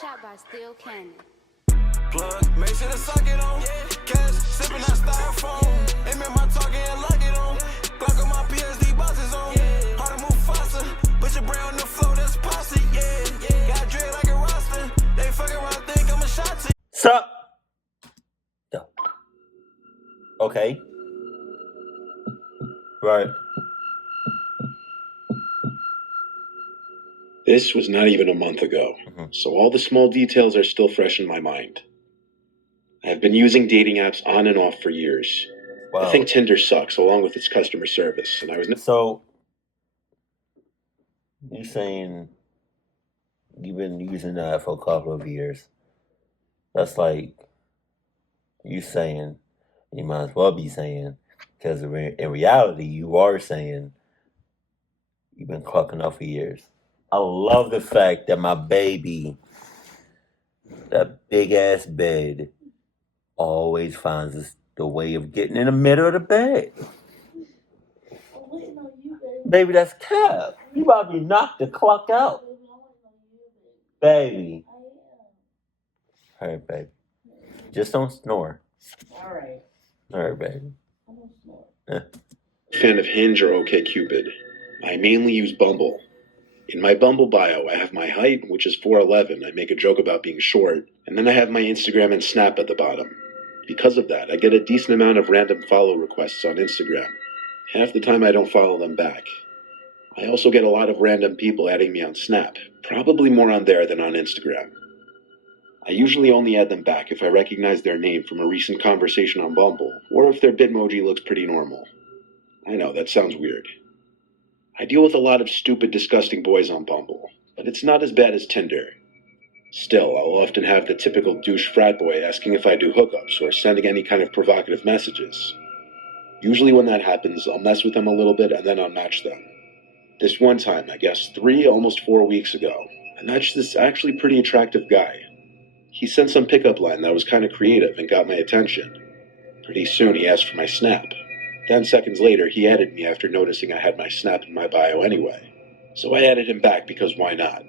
Shot by Steel Cannon. Plug, make sure to suck it on. Cash, sipping that styrofoam. Aim at my target and lock it on. Glock on my PSD buzzes on. Hard to move faster. Put your brain on the floor, that's posse, yeah. Got dread like a roster. They fucking around, think I'm a shot to. Sup? Okay. Right. This was not even a month ago, so all the small details are still fresh in my mind. I've been using dating apps on and off for years. Wow. I think Tinder sucks, along with its customer service, and I was... So, you saying you've been using that for a couple of years. That's like you saying, you might as well be saying, because in reality, you are saying you've been clucking up for years. I love the fact that my baby, that big ass bed, always finds the way of getting in the middle of the bed. Baby, that's cap. You about to knock the clock out. Baby. All right, baby. Just don't snore. All right. All right, baby. I don't snore. Fan of Hinge or OkCupid. I mainly use Bumble. In my Bumble bio, I have my height, which is 4'11". I make a joke about being short, and then I have my Instagram and Snap at the bottom. Because of that, I get a decent amount of random follow requests on Instagram. Half the time I don't follow them back. I also get a lot of random people adding me on Snap, probably more on there than on Instagram. I usually only add them back if I recognize their name from a recent conversation on Bumble, or if their Bitmoji looks pretty normal. I know, that sounds weird. I deal with a lot of stupid, disgusting boys on Bumble, but it's not as bad as Tinder. Still, I'll often have the typical douche frat boy asking if I do hookups or sending any kind of provocative messages. Usually when that happens, I'll mess with them a little bit and then unmatch them. This one time, I guess 3, almost 4 weeks ago, I matched this actually pretty attractive guy. He sent some pickup line that was kind of creative and got my attention. Pretty soon he asked for my Snap. 10 seconds later, he added me after noticing I had my Snap in my bio anyway. So I added him back because why not?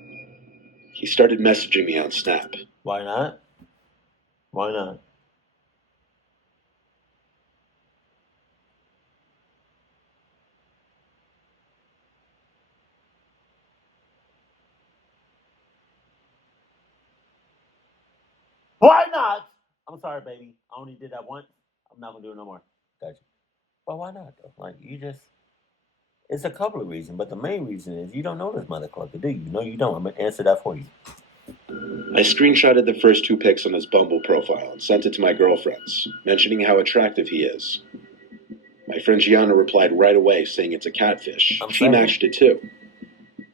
He started messaging me on Snap. Why not? Why not? Why not? I'm sorry, baby. I only did that once. I'm not gonna do it no more. Gotcha. But why not though? Like you just, it's a couple of reasons, but the main reason is you don't know this mother clucker, do you? No, you don't. I'm gonna answer that for you. I screenshotted the first 2 pics on his Bumble profile and sent it to my girlfriends, mentioning how attractive he is. My friend Gianna replied right away saying it's a catfish. She matched it too.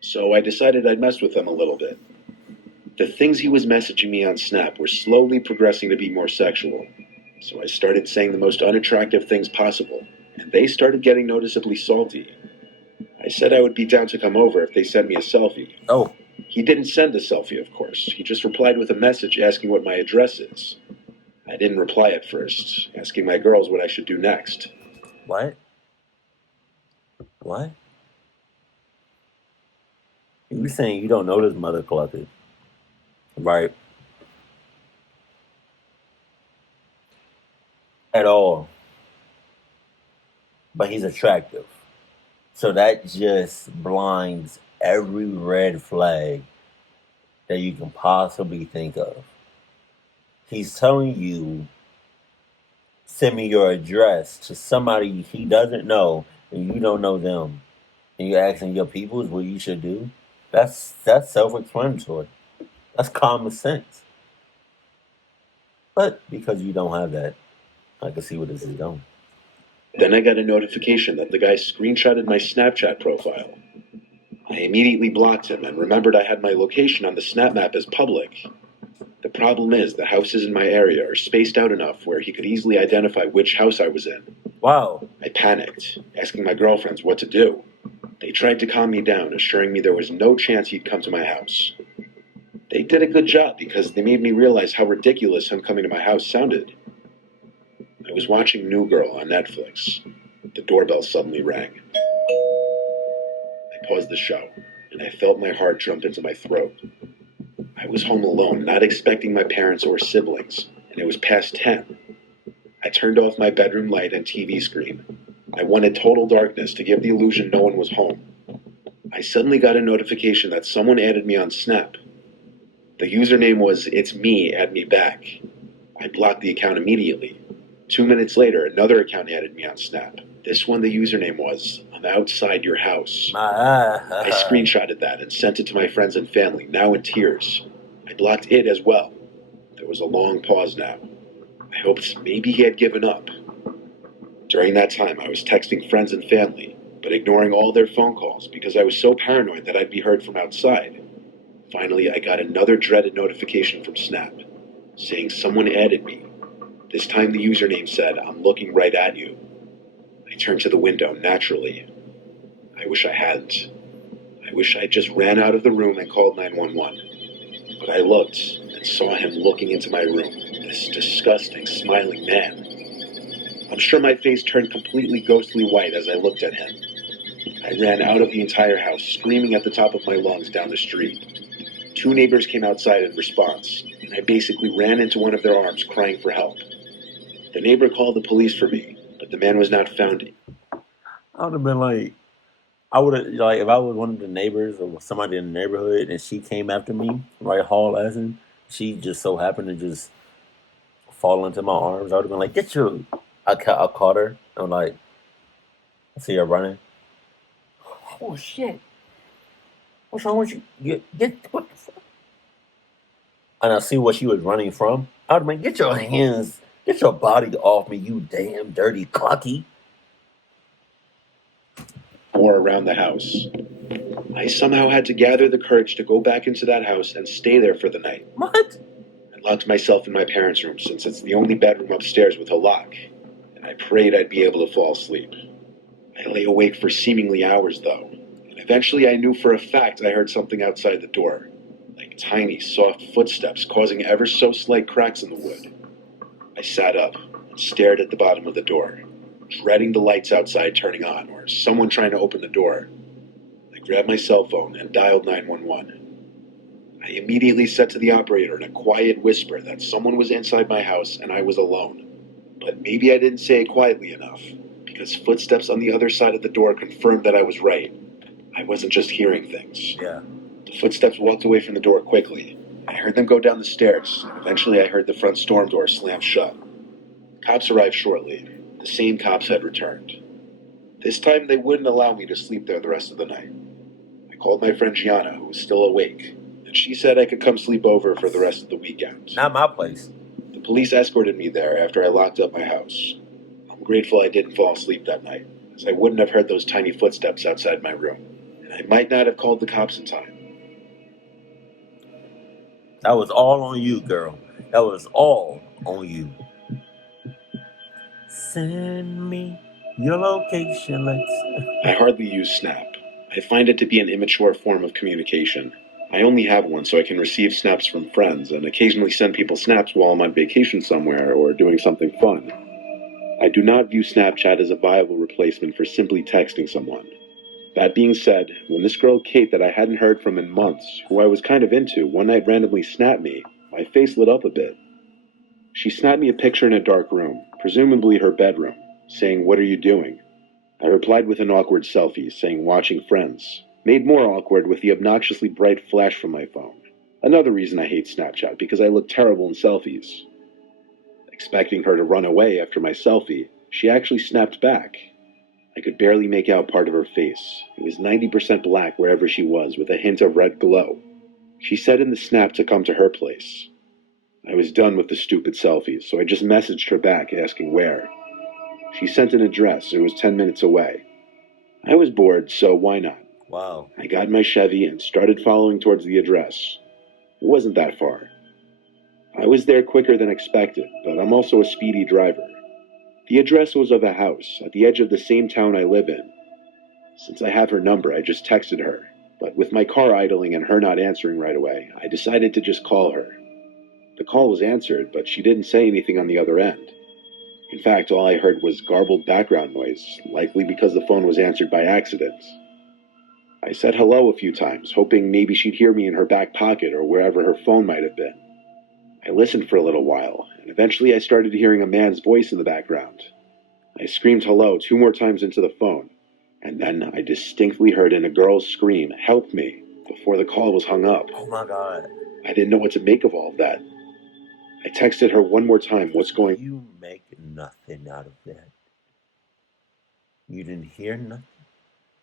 So I decided I'd mess with him a little bit. The things he was messaging me on Snap were slowly progressing to be more sexual. So I started saying the most unattractive things possible, and they started getting noticeably salty. I said I would be down to come over if they sent me a selfie. Oh. He didn't send a selfie, of course. He just replied with a message asking what my address is. I didn't reply at first, asking my girls what I should do next. What? What? You saying you don't know this mother clucker, right? At all. But he's attractive. So that just blinds every red flag that you can possibly think of. He's telling you, send me your address to somebody he doesn't know and you don't know them. And you're asking your peoples what you should do. That's self-explanatory. That's common sense. But because you don't have that, I can see where this is going. Then I got a notification that the guy screenshotted my Snapchat profile. I immediately blocked him and remembered I had my location on the Snap map as public. The problem is the houses in my area are spaced out enough where he could easily identify which house I was in. Wow. I panicked, asking my girlfriends what to do. They tried to calm me down, assuring me there was no chance he'd come to my house. They did a good job because they made me realize how ridiculous him coming to my house sounded. I was watching New Girl on Netflix. The doorbell suddenly rang. I paused the show, and I felt my heart jump into my throat. I was home alone, not expecting my parents or siblings, and it was past 10. I turned off my bedroom light and TV screen. I wanted total darkness to give the illusion no one was home. I suddenly got a notification that someone added me on Snap. The username was "It's me, add me back." I blocked the account immediately. 2 minutes later, another account added me on Snap. This one, the username was "I'm outside your house." I screenshotted that and sent it to my friends and family, now in tears. I blocked it as well. There was a long pause now. I hoped maybe he had given up. During that time, I was texting friends and family, but ignoring all their phone calls because I was so paranoid that I'd be heard from outside. Finally, I got another dreaded notification from Snap, saying someone added me. This time the username said, "I'm looking right at you." I turned to the window, naturally. I wish I hadn't. I wish I just ran out of the room and called 911. But I looked and saw him looking into my room, this disgusting, smiling man. I'm sure my face turned completely ghostly white as I looked at him. I ran out of the entire house, screaming at the top of my lungs down the street. 2 neighbors came outside in response, and I basically ran into one of their arms, crying for help. The neighbor called the police for me, but the man was not found. I would have been like, I would have, like, if I was one of the neighbors or somebody in the neighborhood and she came after me, right, haul assing, she just so happened to just fall into my arms, I would have been like, get your, I caught her. I'm like, I see her running. Oh, shit. What's wrong with you? What the fuck? And I see what she was running from. I would have been, get your hands, get your body off me, you damn dirty cocky. Or around the house. I somehow had to gather the courage to go back into that house and stay there for the night. What? I locked myself in my parents' room since it's the only bedroom upstairs with a lock, and I prayed I'd be able to fall asleep. I lay awake for seemingly hours, though, and eventually I knew for a fact I heard something outside the door, like tiny, soft footsteps causing ever so slight cracks in the wood. I sat up and stared at the bottom of the door, dreading the lights outside turning on or someone trying to open the door. I grabbed my cell phone and dialed 911. I immediately said to the operator in a quiet whisper that someone was inside my house and I was alone. But maybe I didn't say it quietly enough, because footsteps on the other side of the door confirmed that I was right. I wasn't just hearing things. Yeah. The footsteps walked away from the door quickly. I heard them go down the stairs, and eventually I heard the front storm door slam shut. Cops arrived shortly. The same cops had returned. This time they wouldn't allow me to sleep there the rest of the night. I called my friend Gianna, who was still awake, and she said I could come sleep over for the rest of the weekend. Not my place. The police escorted me there after I locked up my house. I'm grateful I didn't fall asleep that night, as I wouldn't have heard those tiny footsteps outside my room, and I might not have called the cops in time. That was all on you, girl. That was all on you. Send me your location, let's... I hardly use Snap. I find it to be an immature form of communication. I only have one so I can receive snaps from friends and occasionally send people snaps while I'm on vacation somewhere or doing something fun. I do not view Snapchat as a viable replacement for simply texting someone. That being said, when this girl Kate that I hadn't heard from in months, who I was kind of into, one night randomly snapped me, my face lit up a bit. She snapped me a picture in a dark room, presumably her bedroom, saying, "What are you doing?" I replied with an awkward selfie, saying "watching Friends," made more awkward with the obnoxiously bright flash from my phone. Another reason I hate Snapchat, because I look terrible in selfies. Expecting her to run away after my selfie, she actually snapped back. I could barely make out part of her face. It was 90% black wherever she was, with a hint of red glow. She said in the snap to come to her place. I was done with the stupid selfies, so I just messaged her back asking where. She sent an address. It was 10 minutes away. I was bored, so why not? Wow. I got in my Chevy and started following towards the address. It wasn't that far. I was there quicker than expected, but I'm also a speedy driver. The address was of a house at the edge of the same town I live in. Since I have her number, I just texted her, but with my car idling and her not answering right away, I decided to just call her. The call was answered, but she didn't say anything on the other end. In fact, all I heard was garbled background noise, likely because the phone was answered by accident. I said hello a few times, hoping maybe she'd hear me in her back pocket or wherever her phone might have been. I listened for a little while, and eventually I started hearing a man's voice in the background. I screamed hello 2 more times into the phone, and then I distinctly heard a girl's scream, "Help me," before the call was hung up. Oh my God. I didn't know what to make of all of that. I texted her one more time, "What's going on?" You make nothing out of that. You didn't hear nothing.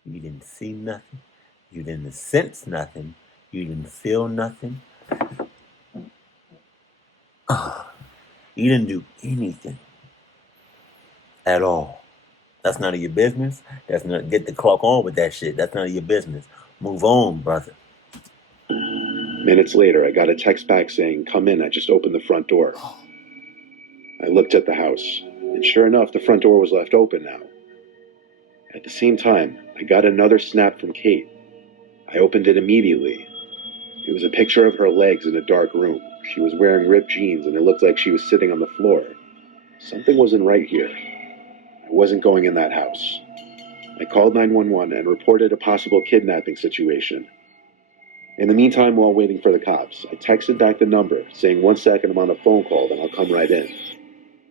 You didn't see nothing. You didn't sense nothing. You didn't feel nothing. You didn't do anything at all. That's none of your business. That's not, get the clock on with that shit. That's none of your business. Move on, brother. Minutes later, I got a text back saying, "Come in, I just opened the front door." I looked at the house, and sure enough, the front door was left open now. At the same time, I got another snap from Kate. I opened it immediately. It was a picture of her legs in a dark room. She was wearing ripped jeans, and it looked like she was sitting on the floor. Something wasn't right here. I wasn't going in that house. I called 911 and reported a possible kidnapping situation. In the meantime, while waiting for the cops, I texted back the number, saying, "1 second, I'm on a phone call, then I'll come right in."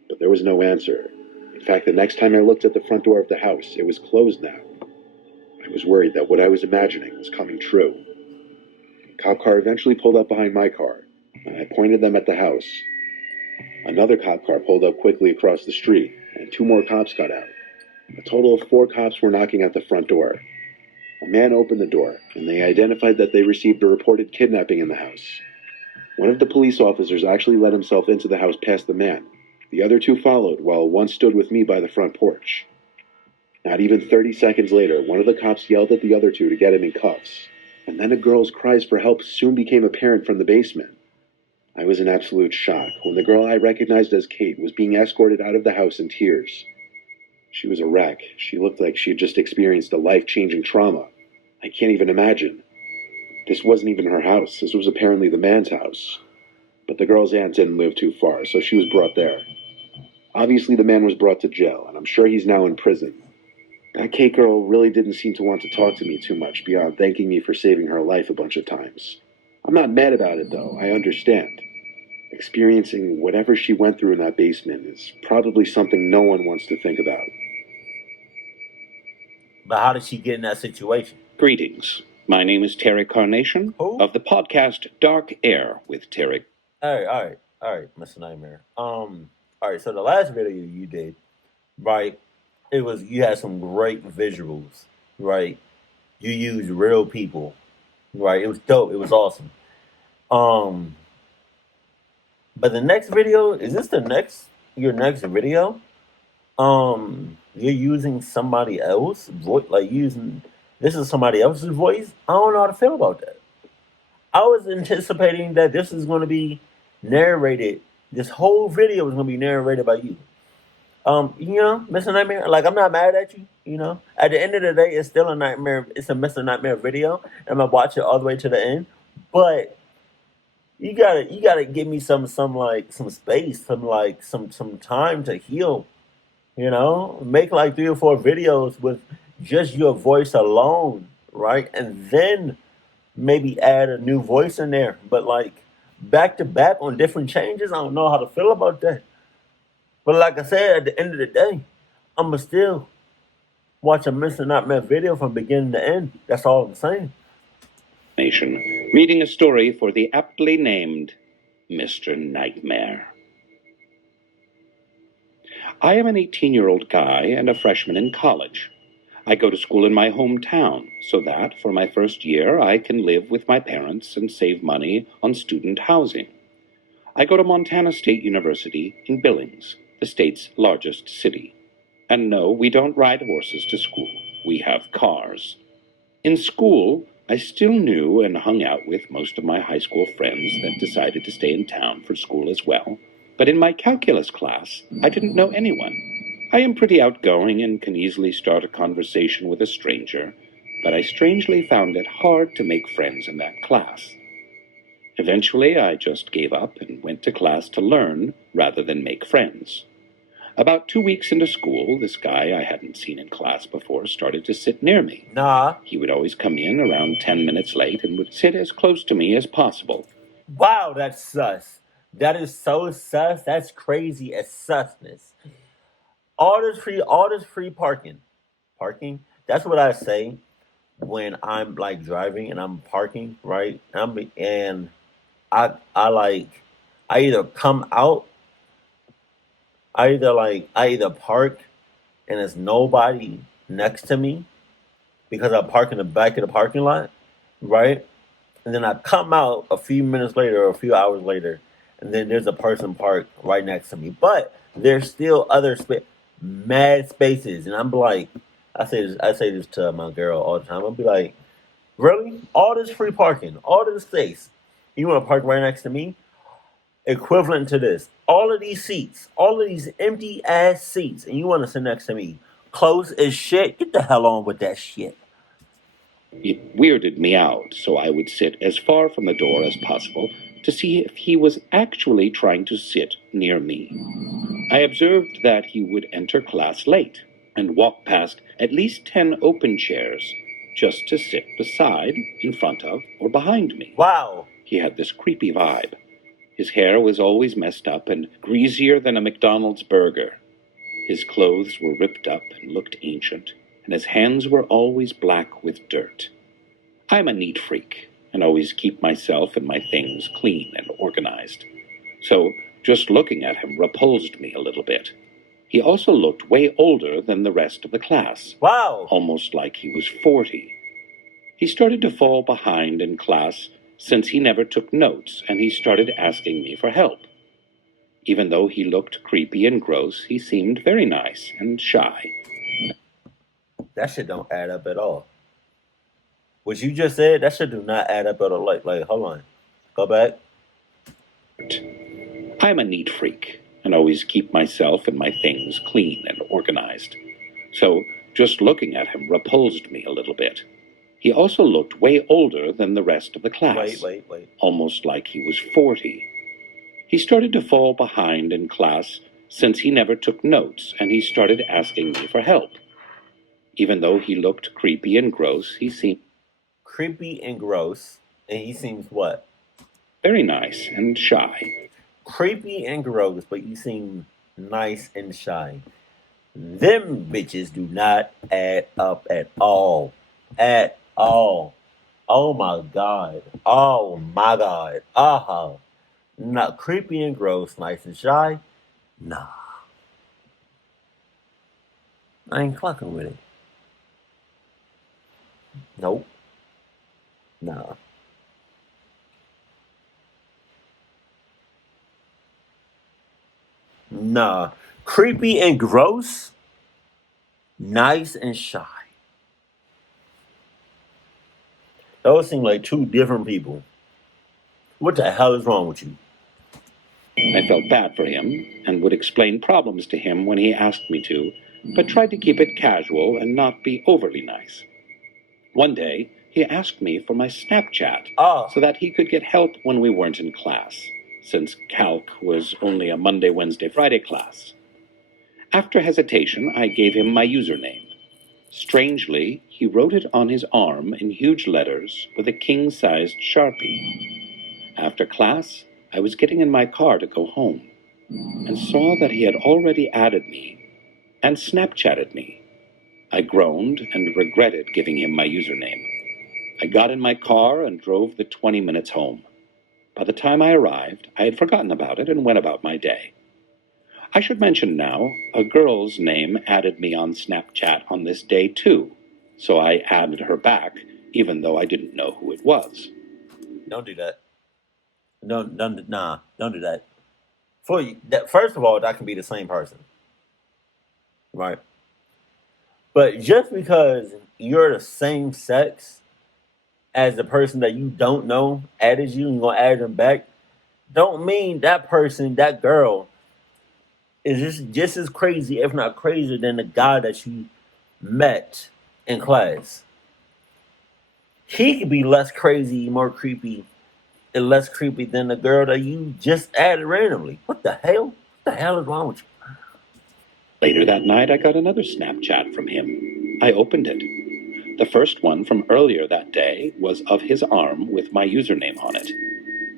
But there was no answer. In fact, the next time I looked at the front door of the house, it was closed now. I was worried that what I was imagining was coming true. A cop car eventually pulled up behind my car, and I pointed them at the house. Another cop car pulled up quickly across the street, and 2 more cops got out. A total of 4 cops were knocking at the front door. A man opened the door, and they identified that they received a reported kidnapping in the house. One of the police officers actually let himself into the house past the man. The other 2 followed, while one stood with me by the front porch. Not even 30 seconds later, one of the cops yelled at the other 2 to get him in cuffs, and then a girl's cries for help soon became apparent from the basement. I was in absolute shock when the girl I recognized as Kate was being escorted out of the house in tears. She was a wreck. She looked like she had just experienced a life-changing trauma. I can't even imagine. This wasn't even her house. This was apparently the man's house. But the girl's aunt didn't live too far, so she was brought there. Obviously, the man was brought to jail, and I'm sure he's now in prison. That Kate girl really didn't seem to want to talk to me too much beyond thanking me for saving her life a bunch of times. I'm not mad about it, though. I understand. Experiencing whatever she went through in that basement is probably something no one wants to think about. But how did she get in that situation? Greetings. My name is Terry Carnation Who? of the podcast Dark Air with Terry. All right, Mr. Nightmare. All right. So the last video you did, right? You had some great visuals, right? You used real people, right? It was dope. It was awesome. But the next video, is this your next video? You're using somebody else voice, this is somebody else's voice. I don't know how to feel about that. I was anticipating that this is going to be narrated. This whole video is going to be narrated by you. Mr. Nightmare. Like, I'm not mad at you. At the end of the day, it's still a nightmare. It's a Mr. Nightmare video. I'm gonna watch it all the way to the end. But you gotta give me some space, some time to heal. Make like 3 or 4 videos with just your voice alone, right? And then maybe add a new voice in there. But like back to back on different changes, I don't know how to feel about that. But like I said, at the end of the day, I'ma still watch a Mr. Nightmare video from beginning to end. That's all I'm saying. Nation, reading a story for the aptly named Mr. Nightmare. I am an 18-year-old guy and a freshman in college. I go to school in my hometown so that, for my first year, I can live with my parents and save money on student housing. I go to Montana State University in Billings, the state's largest city. And no, we don't ride horses to school. We have cars. In school, I still knew and hung out with most of my high school friends that decided to stay in town for school as well. But in my calculus class, I didn't know anyone. I am pretty outgoing and can easily start a conversation with a stranger, but I strangely found it hard to make friends in that class. Eventually, I just gave up and went to class to learn rather than make friends. About 2 weeks into school, this guy I hadn't seen in class before started to sit near me. Nah. He would always come in around 10 minutes late and would sit as close to me as possible. Wow, that's sus. That is so sus. That's crazy as susness. All this free parking. That's what I say when I'm like driving and I'm parking, right? And I either come out, I either park and there's nobody next to me because I park in the back of the parking lot, right? And then I come out a few minutes later or a few hours later, and then there's a person parked right next to me. But there's still mad spaces, and I'm like, I say this to my girl all the time. I'll be like, really? All this free parking, all this space, you want to park right next to me? Equivalent to this, all of these seats, all of these empty ass seats, and you want to sit next to me, close as shit. Get the hell on with that shit. It weirded me out, so I would sit as far from the door as possible to see if he was actually trying to sit near me. I observed that he would enter class late and walk past at least 10 open chairs just to sit beside, in front of, or behind me. Wow. He had this creepy vibe. His hair was always messed up and greasier than a McDonald's burger. His clothes were ripped up and looked ancient, and his hands were always black with dirt. I'm a neat freak, and always keep myself and my things clean and organized. So just looking at him repulsed me a little bit. He also looked way older than the rest of the class. Wow. Almost like he was 40. He started to fall behind in class since he never took notes, and he started asking me for help. Even though he looked creepy and gross, he seemed very nice and shy. That shit don't add up at all. What you just said, that shit do not add up at all. Like, hold on. Go back. I'm a neat freak, and always keep myself and my things clean and organized. So just looking at him repulsed me a little bit. He also looked way older than the rest of the class. Wait. Almost like he was 40. He started to fall behind in class since he never took notes, and he started asking me for help. Even though he looked creepy and gross, he seemed Creepy and gross, and he seems what? very nice and shy. Creepy and gross, but you seem nice and shy. Them bitches do not add up at all. At all. Oh my god. Oh my god. Uh-huh. Not creepy and gross, nice and shy. Nah. I ain't clucking with it. Nope. Nah. Nah. Creepy and gross, nice and shy. Those seem like two different people. What the hell is wrong with you? I felt bad for him and would explain problems to him when he asked me to, but tried to keep it casual and not be overly nice. One day, he asked me for my Snapchat so that he could get help when we weren't in class, since calc was only a Monday, Wednesday, Friday class. After hesitation, I gave him my username. Strangely, he wrote it on his arm in huge letters with a king-sized Sharpie. After class, I was getting in my car to go home and saw that he had already added me and Snapchatted me. I groaned and regretted giving him my username. I got in my car and drove the 20 minutes home. By the time I arrived, I had forgotten about it and went about my day. I should mention now, a girl's name added me on Snapchat on this day too, so I added her back, even though I didn't know who it was. Don't do that. Don't do that. First of all, that can be the same person, right? But just because you're the same sex as the person that you don't know added you and you're gonna add them back, don't mean that person, that girl, is just as crazy, if not crazier, than the guy that you met in class. He could be less crazy, more creepy, and less creepy than the girl that you just added randomly. What the hell? What the hell is wrong with you? Later that night, I got another Snapchat from him. I opened it. The first one from earlier that day was of his arm with my username on it.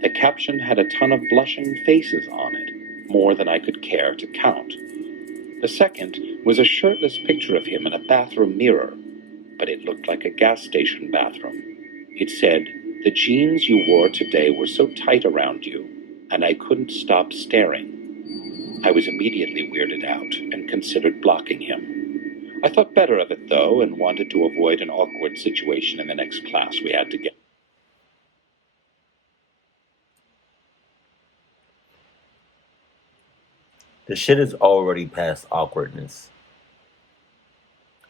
The caption had a ton of blushing faces on it, more than I could care to count. The second was a shirtless picture of him in a bathroom mirror, but it looked like a gas station bathroom. It said, "The jeans you wore today were so tight around you, and I couldn't stop staring." I was immediately weirded out and considered blocking him. I thought better of it, though, and wanted to avoid an awkward situation in the next class we had to get. The shit is already past awkwardness.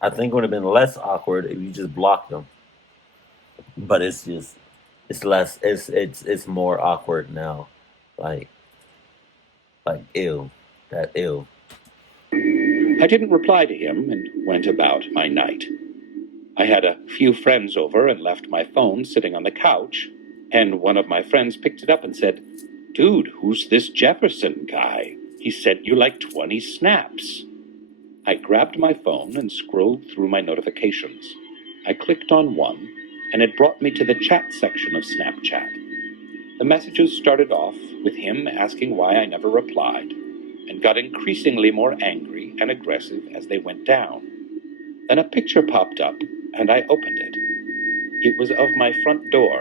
I think it would have been less awkward if you just blocked them. But it's less it's more awkward now. Like ew. That ew. I didn't reply to him and went about my night. I had a few friends over and left my phone sitting on the couch, and one of my friends picked it up and said, "Dude, who's this Jefferson guy? He sent you like 20 snaps." I grabbed my phone and scrolled through my notifications. I clicked on one, and it brought me to the chat section of Snapchat. The messages started off with him asking why I never replied, and got increasingly more angry and aggressive as they went down. Then a picture popped up, and I opened it. It was of my front door,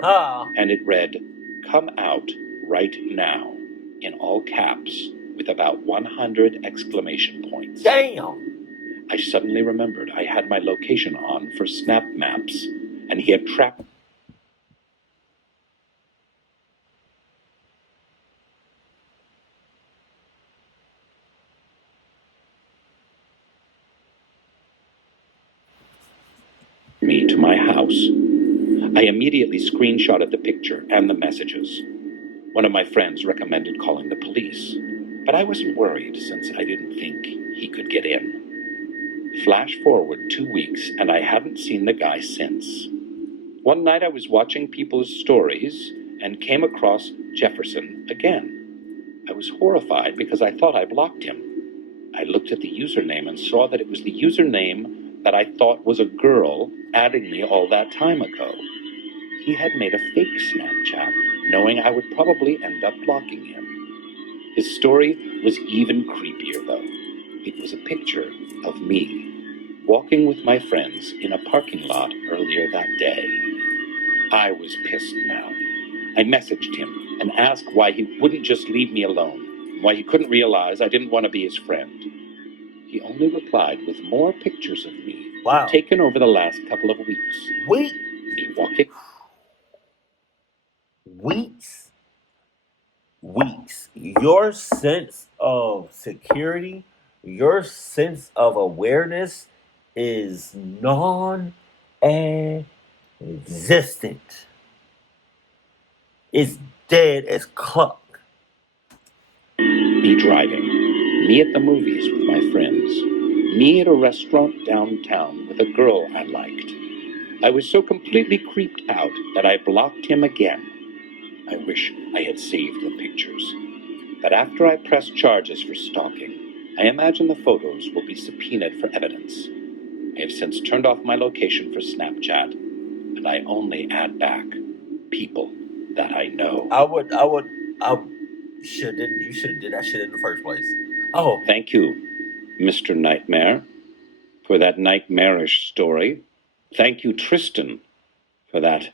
and it read, "Come out right now," in all caps, with about 100 exclamation points. Damn! I suddenly remembered I had my location on for Snap Maps, and he had tracked me to my house. I immediately screenshotted the picture and the messages. One of my friends recommended calling the police, but I wasn't worried since I didn't think he could get in. Flash forward 2 weeks, and I hadn't seen the guy since. One night I was watching people's stories and came across Jefferson again. I was horrified because I thought I blocked him. I looked at the username and saw that it was the username that I thought was a girl adding me all that time ago. He had made a fake Snapchat, knowing I would probably end up blocking him. His story was even creepier, though. It was a picture of me walking with my friends in a parking lot earlier that day. I was pissed now. I messaged him and asked why he wouldn't just leave me alone, why he couldn't realize I didn't want to be his friend. He only replied with more pictures of me taken over the last couple of weeks. Me walking. Weeks. Your sense of security, your sense of awareness is non-existent. It's dead as cluck. Me driving. Me at the movies with my friends. Me at a restaurant downtown with a girl I liked. I was so completely creeped out that I blocked him again. I wish I had saved the pictures. But after I press charges for stalking, I imagine the photos will be subpoenaed for evidence. I have since turned off my location for Snapchat, and I only add back people that I know. You should have did that shit in the first place. Oh. Thank you, Mr. Nightmare, for that nightmarish story. Thank you, Tristan, for that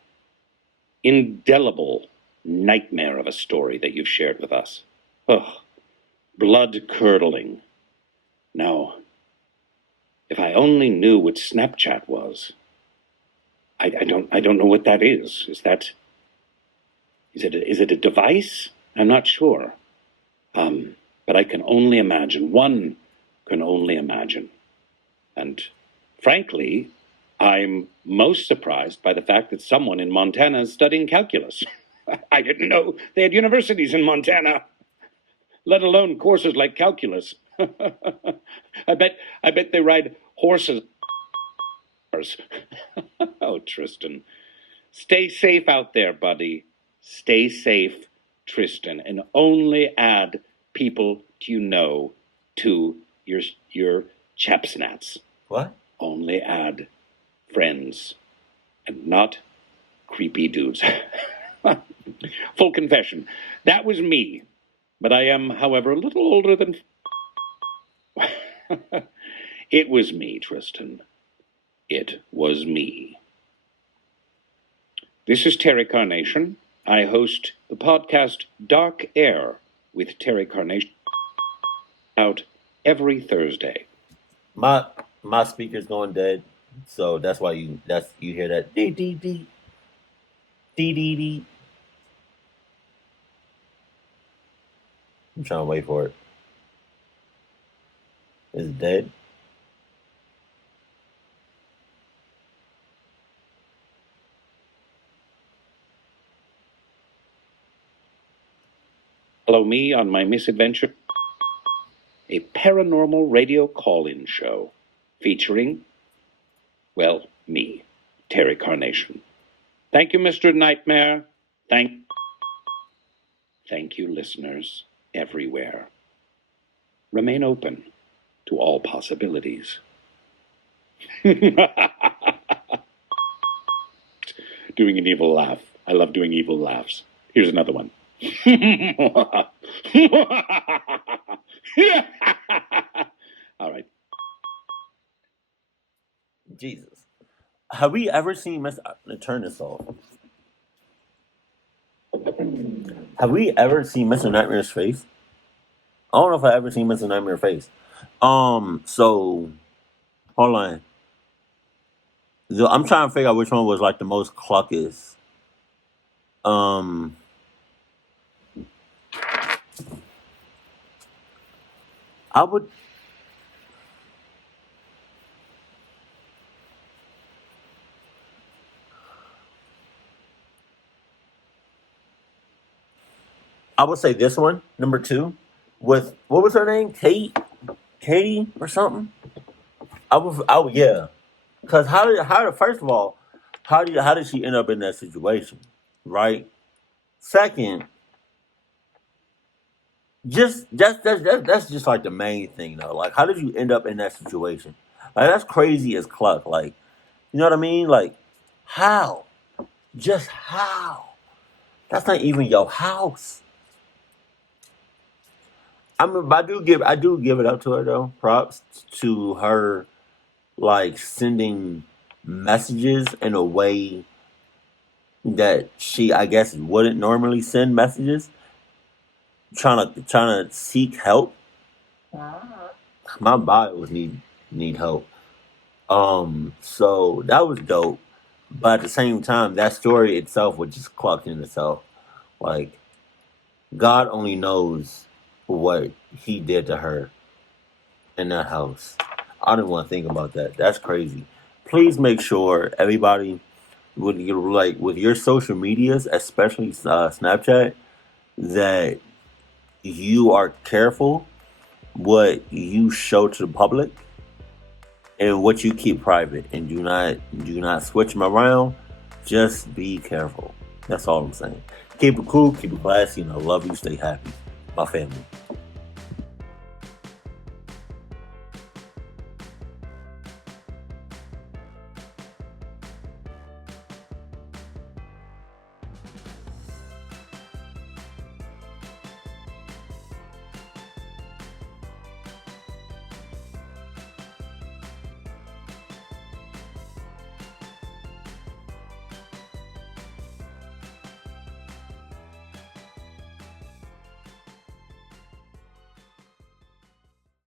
indelible nightmare of a story that you've shared with us. Ugh, blood-curdling. Now, if I only knew what Snapchat was. I don't know what that is. Is it a device? I'm not sure. But I can only imagine. One can only imagine. And frankly, I'm most surprised by the fact that someone in Montana is studying calculus. I didn't know they had universities in Montana, let alone courses like calculus. I bet they ride horses. Oh, Tristan. Stay safe out there, buddy. Stay safe, Tristan, and only add people you know to your chapsnats. What? Only add friends and not creepy dudes. Full confession, that was me. But I am, however, a little older than... It was me, Tristan. It was me. This is Terry Carnation. I host the podcast Dark Air with Terry Carnation out every Thursday. My speaker's going dead, so that's why you hear that dee dee dee dee dee dee. I'm trying to wait for it. Is it dead? Follow me on my misadventure, a paranormal radio call-in show featuring, well, me, Terry Carnation. Thank you, Mr. Nightmare. Thank you, listeners everywhere. Remain open to all possibilities. Doing an evil laugh. I love doing evil laughs. Here's another one. All right. Jesus. Have we ever seen turn this off? Have we ever seen Mr. Nightmare's face? I don't know if I ever seen Mr. Nightmare's face. So hold on. I'm trying to figure out which one was like the most cluckiest. I would. I would say this one, number 2, with what was her name? Katie or something. Yeah. Because first of all, how did she end up in that situation, right? Second, that's just like the main thing though. Like, how did you end up in that situation? Like, that's crazy as cluck. Like, you know what I mean? Like, how? Just how? That's not even your house. I mean, I do give it up to her though. Props to her, like sending messages in a way that she, I guess, wouldn't normally send messages. Trying to seek help. My bios need help. So that was dope. But at the same time, that story itself was just clucked in itself. Like, God only knows what he did to her in that house. I didn't want to think about that. That's crazy. Please make sure everybody with your social medias, especially Snapchat, that you are careful what you show to the public and what you keep private, and do not switch them around. Just be careful. That's all I'm saying. Keep it cool, keep it classy, and I love you. Stay happy. My family.